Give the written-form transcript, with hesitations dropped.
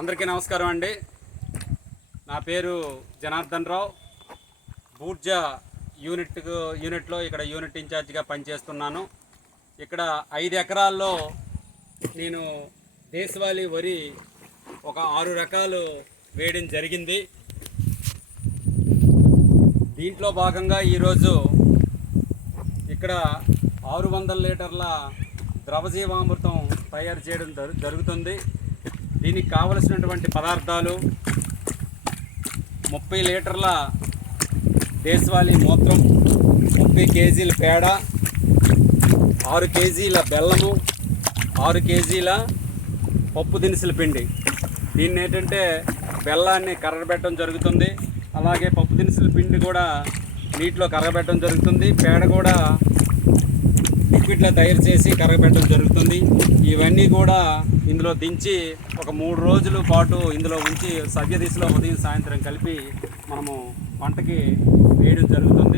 అందరికీ నమస్కారం అండి. నా పేరు జనార్దన్ రావు. బూర్జా యూనిట్లో ఇక్కడ యూనిట్ ఇన్ఛార్జిగా పనిచేస్తున్నాను. ఇక్కడ 5 ఎకరాల్లో నేను దేశవాళీ వరి ఒక 6 రకాలు వేయడం జరిగింది. దీంట్లో భాగంగా ఈరోజు ఇక్కడ 600 లీటర్ల ద్రవజీవామృతం తయారు చేయడం జరుగుతుంది. దీనికి కావలసినటువంటి పదార్థాలు 30 లీటర్ల దేశవాళీ మూత్రం, 30 కేజీల పేడ, 6 కేజీల బెల్లము, 6 కేజీల పప్పు దినుసుల పిండి. దీన్ని ఏంటంటే బెల్లాన్ని కరగబెట్టడం జరుగుతుంది, అలాగే పప్పు దినుసుల పిండి కూడా నీటిలో కరగబెట్టడం జరుగుతుంది, పేడ కూడా లిక్విడ్లో తయారు చేసి కరగబెట్టడం జరుగుతుంది. ఇవన్నీ కూడా ఇందులో దించి ఒక 3 రోజుల పాటు ఇందులో ఉంచి సవ్య దిశలో ఉదయం సాయంత్రం కలిపి మనము పంటకి వేయడం జరుగుతుంది.